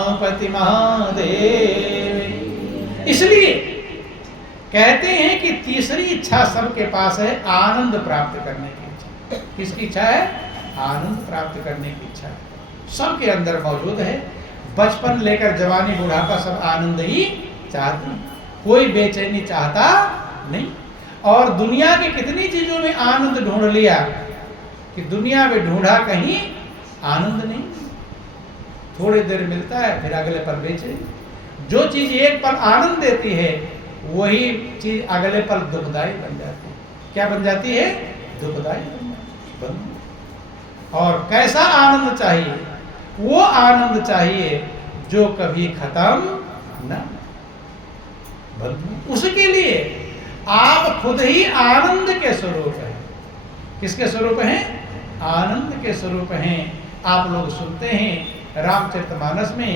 पति महादेव। इसलिए कहते हैं कि तीसरी इच्छा सबके पास है, आनंद प्राप्त करने की इच्छा। किसकी इच्छा है? आनंद प्राप्त करने की इच्छा सबके अंदर मौजूद है। बचपन लेकर जवानी बुढ़ापा सब आनंद ही चाहते हैं, कोई बेचैनी चाहता नहीं। और दुनिया की कितनी चीजों में आनंद ढूंढ लिया कि दुनिया में ढूंढा कहीं आनंद नहीं। थोड़ी देर मिलता है फिर अगले पल बेचैनी। जो चीज एक पल आनंद देती है वही चीज अगले पल दुखदाई बन जाती है। क्या बन जाती है? दुखदाई बन जाती है। और कैसा आनंद चाहिए? वो आनंद चाहिए जो कभी खत्म न। उसके लिए आप खुद ही आनंद के स्वरूप हैं। किसके स्वरूप हैं? आनंद के स्वरूप हैं। आप लोग सुनते हैं रामचरितमानस में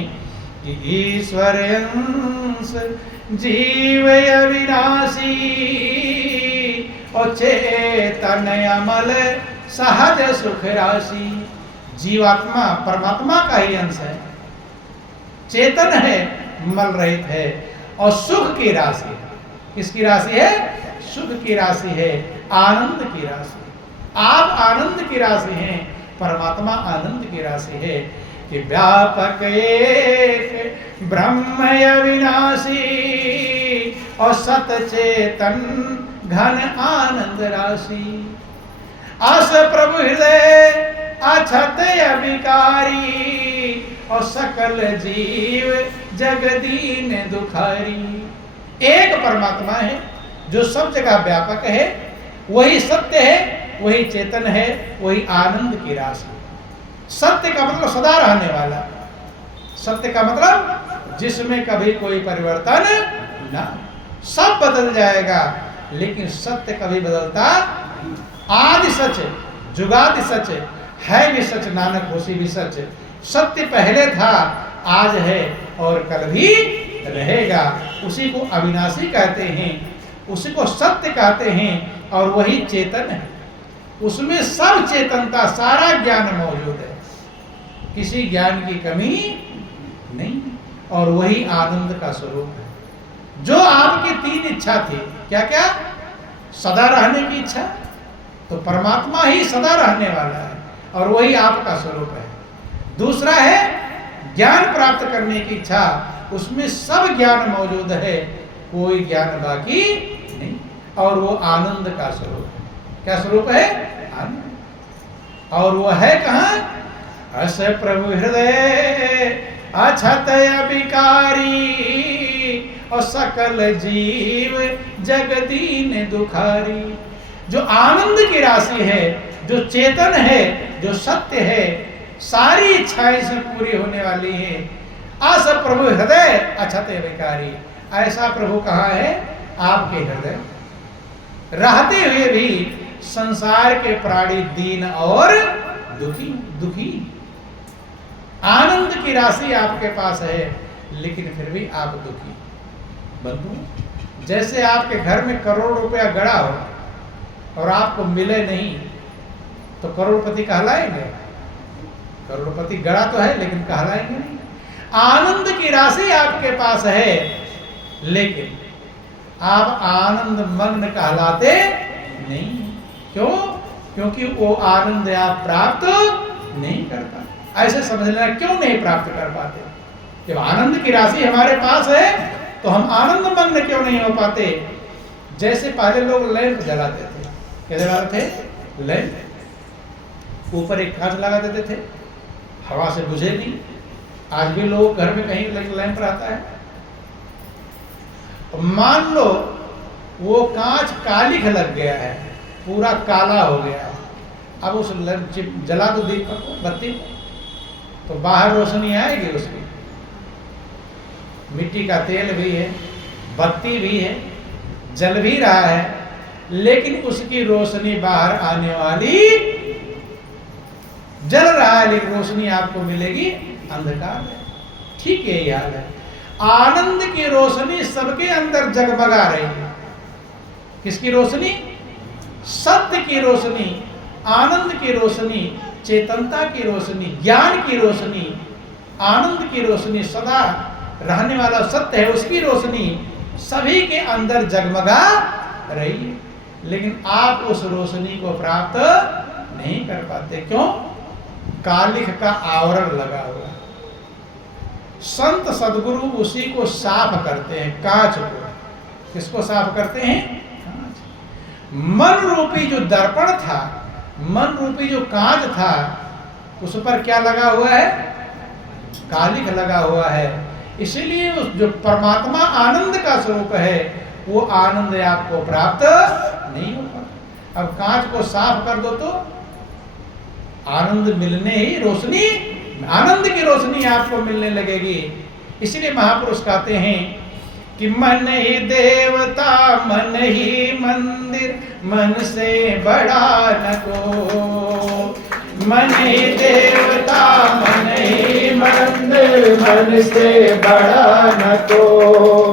कि ईश्वर अंश जीव अविनाशी और चेतन अमल सहज सुख राशि। जीवात्मा परमात्मा का ही अंश है, चेतन है, मल रहित है और सुख की राशि है। किसकी राशि है? सुख की राशि है, आनंद की राशि। आप आनंद की राशि हैं, परमात्मा आनंद की राशि है। कि व्यापक एक ब्रह्म अविनाशी और सत चेतन घन आनंद राशि। अस प्रभु हृदय अछत अविकारी और सकल जीव जगदीन दुखारी। एक परमात्मा है जो सब जगह व्यापक है, वही सत्य है, वही चेतन है, वही आनंद की राशि। सत्य का मतलब सदा रहने वाला। सत्य का मतलब जिसमें कभी कोई परिवर्तन ना। सब बदल जाएगा लेकिन सत्य कभी बदलता। आदि सच, जुगादि सच, है भी सच, नानक होसी भी सच। सत्य पहले था, आज है और कल भी रहेगा। उसी को अविनाशी कहते हैं, उसी को सत्य कहते हैं और वही चेतन है। उसमें सब चेतनता, सारा ज्ञान मौजूद है, किसी ज्ञान की कमी नहीं। और वही आनंद का स्वरूप है। जो आपकी तीन इच्छा थी, क्या क्या? सदा रहने की इच्छा, तो परमात्मा ही सदा रहने वाला है और वही आपका स्वरूप है। दूसरा है ज्ञान प्राप्त करने की इच्छा, उसमें सब ज्ञान मौजूद है, कोई ज्ञान बाकी नहीं। और वो आनंद का स्वरूप है। क्या स्वरूप है? आनंद। और वो है कहाँ? अस प्रभु हृदय अछत अविकारी और सकल जीव जगदीन दुखारी। जो आनंद की राशि है, जो चेतन है, जो सत्य है, सारी इच्छाएं से पूरी होने वाली है। अस प्रभु हृदय अछत अविकारी। ऐसा प्रभु कहाँ है? आपके हृदय। रहते हुए भी संसार के प्राणी दीन और दुखी। आनंद की राशि आपके पास है लेकिन फिर भी आप दुखी। बंधु, जैसे आपके घर में करोड़ रुपया गड़ा हो और आपको मिले नहीं तो करोड़पति कहलाएंगे? करोड़पति गड़ा तो है लेकिन कहलाएंगे नहीं। आनंद की राशि आपके पास है लेकिन आप आनंद मग्न कहलाते नहीं। क्यों? क्योंकि वो आनंद आप प्राप्त नहीं कर पाते। ऐसे समझ लेना, क्यों नहीं प्राप्त कर पाते? जब आनंद की राशि हमारे पास है तो हम आनंद मग्न क्यों नहीं हो पाते? जैसे पहले लोग लैंप जलाते थे। क्या जलाते थे? लैंप। ऊपर एक कांच लगा देते थे, हवा से बुझे नहीं। आज भी लोग घर में कहीं लैंप रहता है। मान लो वो कांच कालिख लग गया है, पूरा काला हो गया। अब उस जला दो दीपक को, बत्ती, तो बाहर रोशनी आएगी उसकी। मिट्टी का तेल भी है, बत्ती भी है, जल भी रहा है, लेकिन उसकी रोशनी बाहर आने वाली। जल रहा है लेकिन रोशनी आपको मिलेगी अंधकार है। ठीक यही हाल है। आनंद की रोशनी सबके अंदर जगमगा रही है। किसकी रोशनी? सत्य की रोशनी, आनंद की रोशनी, चेतनता की रोशनी, ज्ञान की रोशनी आनंद की रोशनी, सदा रहने वाला सत्य है, उसकी रोशनी सभी के अंदर जगमगा रही है, लेकिन आप उस रोशनी को प्राप्त नहीं कर पाते। क्यों? कालिख का आवरण लगा हुआ। संत सदगुरु उसी को साफ करते हैं, कांच को। किसको साफ करते हैं? मन रूपी जो दर्पण था, मन रूपी जो कांच था, उस पर क्या लगा हुआ है? कालिख लगा हुआ है। इसीलिए उस जो परमात्मा आनंद का स्वरूप है, वो आनंद आपको प्राप्त नहीं हो पाता। अब कांच को साफ कर दो तो आनंद मिलने ही, रोशनी, आनंद की रोशनी आपको मिलने लगेगी। इसलिए महापुरुष कहते हैं कि मन ही देवता, मन ही मंदिर, मन से बड़ा न को। मन ही देवता, मन ही मंदिर, मन से बड़ा न को।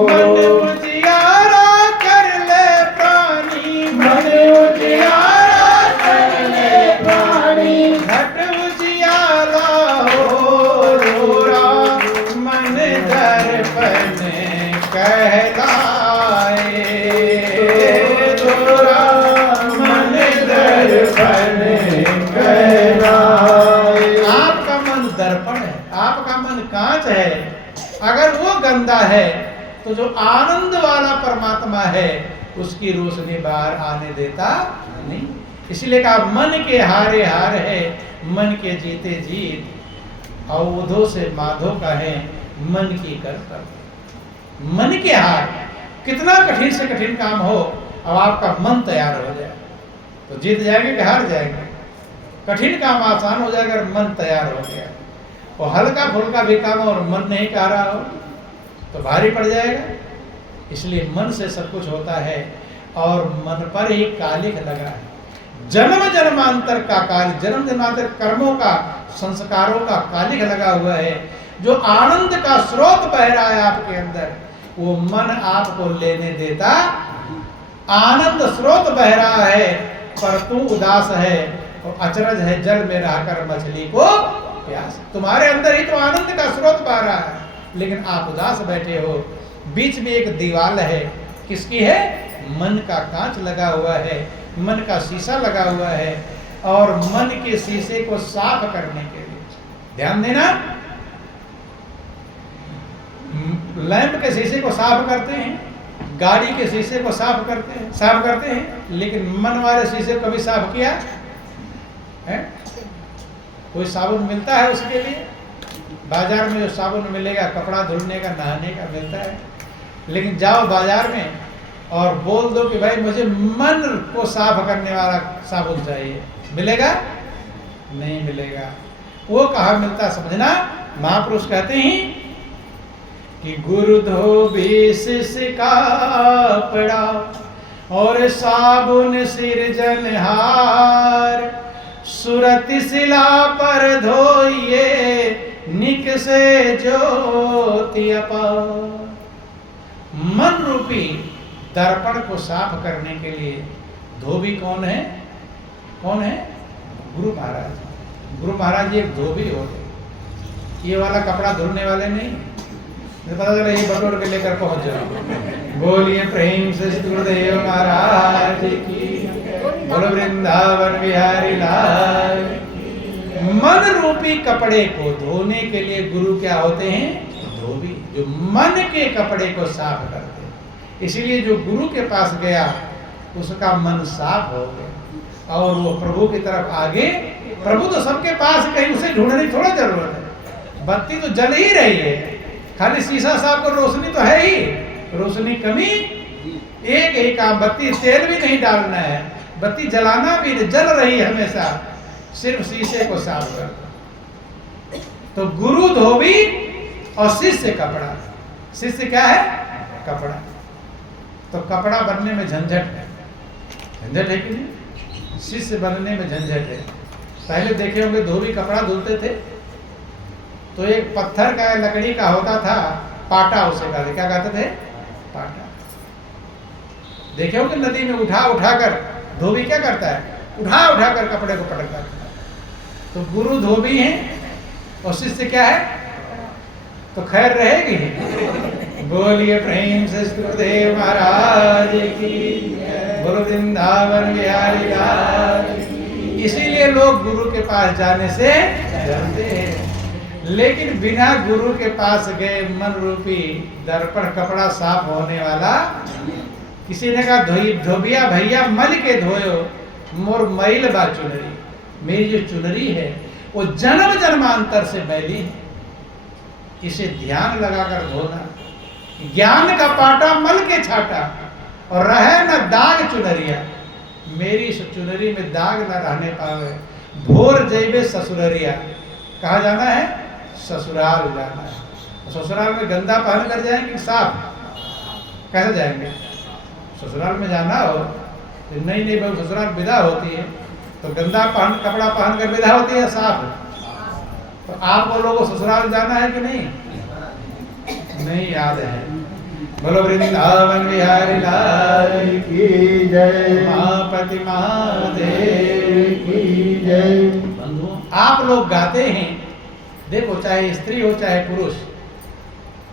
मन उजियारा कर ले प्राणी, मन उजियारा कर ले प्राणी। घट उजियारा हो रोरा, मन दर्पण कहलाए। रोरा मन दर्पण कहलाए। आपका मन दर्पण है, आपका मन कांच है। अगर वो गंदा है तो जो आनंद वाला परमात्मा है उसकी रोशनी बाहर आने देता नहीं। इसलिए कहा मन के हारे हार है, मन के जीते जीत। अवधो से माधो का है, मन की करता। मन के हार, कितना कठिन से कठिन काम हो, अब आपका मन तैयार हो जाए तो जीत जाएंगे कि हार जाएंगे? कठिन काम आसान हो जाएगा, मन तैयार हो गया। और हल्का फुल्का भी काम और मन नहीं कह रहा हो तो भारी पड़ जाएगा। इसलिए मन से सब कुछ होता है और मन पर ही कालिख लगा है। जन्म जन्मांतर का काल, जन्म जन्मांतर कर्मों का, संस्कारों का कालिख लगा हुआ है। जो आनंद का स्रोत बह रहा है आपके अंदर, वो मन आपको लेने देता। आनंद स्रोत बह रहा है पर तू उदास है और अचरज है जल में रहकर मछली को प्यास। तुम्हारे अंदर ही तो आनंद का स्रोत बह रहा है, लेकिन आप उदास बैठे हो। बीच में एक दीवार है, किसकी है? मन का कांच लगा हुआ है, मन का शीशा लगा हुआ है। और मन के शीशे को साफ करने के लिए ध्यान देना, लैंप के शीशे को साफ करते हैं, गाड़ी के शीशे को साफ करते हैं, लेकिन मन वाले शीशे को कभी साफ किया है? कोई साबुन मिलता है उसके लिए? बाजार में जो साबुन मिलेगा कपड़ा धुलने का, नहाने का मिलता है। लेकिन जाओ बाजार में और बोल दो कि भाई मुझे मन को साफ करने वाला साबुन चाहिए, मिलेगा? नहीं मिलेगा। वो कहाँ मिलता समझना। महापुरुष कहते हैं कि गुरु धोबी शिष्य का कपड़ा और साबुन सिरजनहार, सुरति शिला पर धोइए निक से ज्योति अपार। मन रूपी दर्पण को साफ करने के लिए धोबी कौन है? कौन है? गुरु महाराज। गुरु महाराज एक धोबी हो गए, ये वाला कपड़ा धुलने वाले नहीं। पता चला ये बटोर के लेकर पहुंच जाओ। बोलिए प्रेम से गुरुदेव महाराज की, बोलो वृंदावन बिहारी लाल। मन रूपी कपड़े को धोने के लिए गुरु क्या होते हैं? धोबी, जो मन के कपड़े को साफ करते हैं। इसीलिए जो गुरु के पास गया उसका मन साफ हो गया और वो प्रभु की तरफ आगे। प्रभु तो सबके पास, कहीं उसे ढूंढने की थोड़ा जरूरत है। बत्ती तो जल ही रही है, खाली शीशा साफ कर, रोशनी तो है ही। रोशनी कमी एक ही काम, बत्ती तेल भी नहीं डालना है, बत्ती जलाना भी, जल रही हमेशा, सिर्फ शीशे को साफ कर। तो गुरु धोबी और शिष्य कपड़ा। शिष्य क्या है? कपड़ा। तो कपड़ा बनने में झंझट है, झंझट है कि नहीं? शिष्य बनने में झंझट है। पहले देखे होंगे धोबी कपड़ा धुलते थे तो एक पत्थर का, लकड़ी का होता था पाटा, उसे कहते, क्या कहते थे? पाटा। देखे होंगे नदी में उठा उठा कर धोबी क्या करता है? उठा उठा कर कपड़े को पटकता है। तो गुरु धोबी हैं और शिष्य क्या है? तो खैर रहेगी। बोलिए प्रेम से सुखदेव महाराज की, बोलो वृंदावन बिहारी लाल। इसीलिए लोग गुरु के पास जाने से डरते हैं, लेकिन बिना गुरु के पास गए मन रूपी दर्पण कपड़ा साफ होने वाला। किसी ने कहा धोबिया भैया मल के धोयो मोर मैल बा चुनरी। मेरी जो चुनरी है वो जन्म जन्मांतर से मैली है, इसे ध्यान लगाकर धोना। ज्ञान का पाटा मल के छाटा और रहे न दाग चुनरिया। मेरी इस चुनरी में दाग न रहने पावे। भोर जैबे ससुररिया। कहाँ जाना है? ससुराल जाना है। ससुराल में गंदा पहन कर जाएंगे साफ? कैसे जाएंगे? ससुराल में जाना हो तो नई नई बहू ससुराल विदा होती है तो गंदा कपड़ा पहन कर विदा होती है साफ? तो आप लोगों को ससुराल जाना है कि नहीं? नहीं याद है। बोलो वृंदावन बिहारी लाल की जय, महापति महादेव की जय। बंधुओं, आप लोग गाते हैं, देखो चाहे स्त्री हो चाहे पुरुष,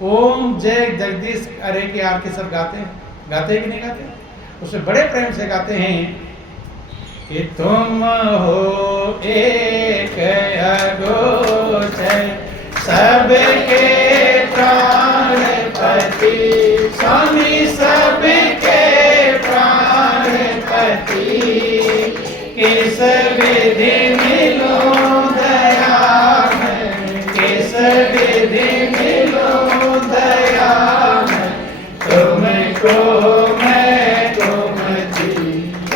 ओम जय जगदीश अरे की आरती सब गाते हैं। गाते हैं कि नहीं गाते? उसे बड़े प्रेम से गाते हैं कि तुम हो एक अगोचर सबके प्राणपति, स्वामी सबके प्राणपति, किस विधि मिलो दया में, किस विधि मिलो दया में, तुमको मैं तुम जी,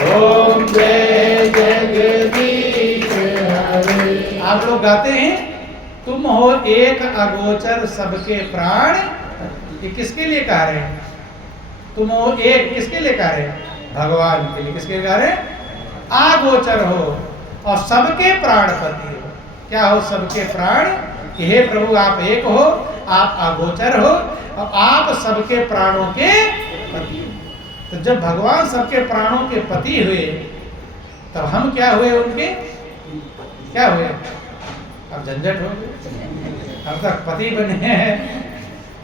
ओम जय जगदीश हरे। आप लोग गाते हैं तुम हो एक अगोचर सबके प्राण। ये किसके लिए कह रहे हैं? तुम हो एक, किसके लिए कह रहे हैं? भगवान के लिए। किसके लिए कह रहे हैं? आगोचर हो और सबके प्राणपति हो। क्या हो? सबके प्राण। हे प्रभु आप एक हो, आप आगोचर हो और आप सबके प्राणों के पति हो। तो जब भगवान सबके प्राणों के पति हुए तब हम क्या हुए? उनके क्या हुए? अब झंझट हो गए। अब तक पति बने हैं,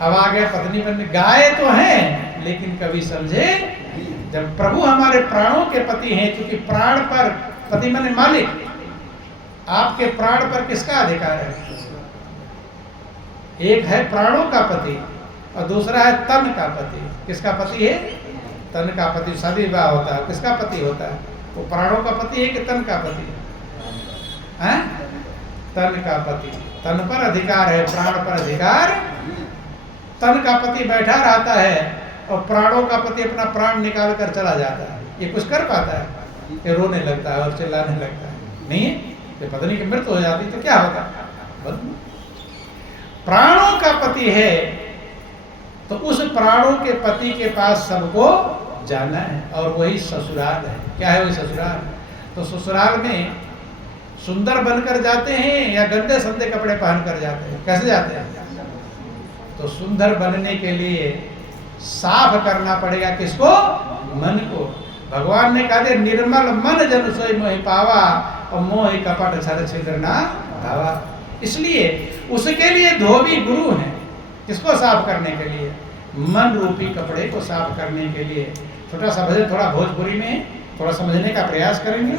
अब आ गया पत्नी बनने। गाय तो हैं लेकिन कभी समझे जब प्रभु हमारे प्राणों के पति हैं, क्योंकि प्राण पर पति माने मालिक। आपके प्राण पर किसका अधिकार है? एक है प्राणों का पति और दूसरा है तन का पति। किसका पति है? तन का पति। शादी विवाह होता है, किसका पति होता है? वो प्राणों का पति है कि तन का पति है? तन का पति। तन पर अधिकार है, प्राण पर अधिकार। तन का पति बैठा रहता है और प्राणों का पति अपना प्राण निकाल कर चला जाता है। ये कुछ कर पाता है? ये रोने लगता है और चिल्लाने लगता है। नहीं, तो पत्नी की मृत्यु हो जाती तो क्या होगा? प्राणों का पति है तो उस प्राणों के पति के पास सबको जाना है और वही ससुराल है। क्या है वही ससुराल? तो ससुराल में सुंदर बनकर जाते हैं या गंदे संदे कपड़े पहन कर जाते हैं? कैसे जाते हैं? तो सुंदर बनने के लिए साफ करना पड़ेगा किसको? मन को। भगवान ने कहा निर्मल मन जन सोई मोहि पावा और मोहि कपट छल छिद्र ना धावा। इसलिए उसके लिए धोबी गुरु हैं। किसको साफ करने के लिए? मन रूपी कपड़े को साफ करने के लिए। छोटा सा भजन थोड़ा भोजपुरी में थोड़ा समझने का प्रयास करेंगे।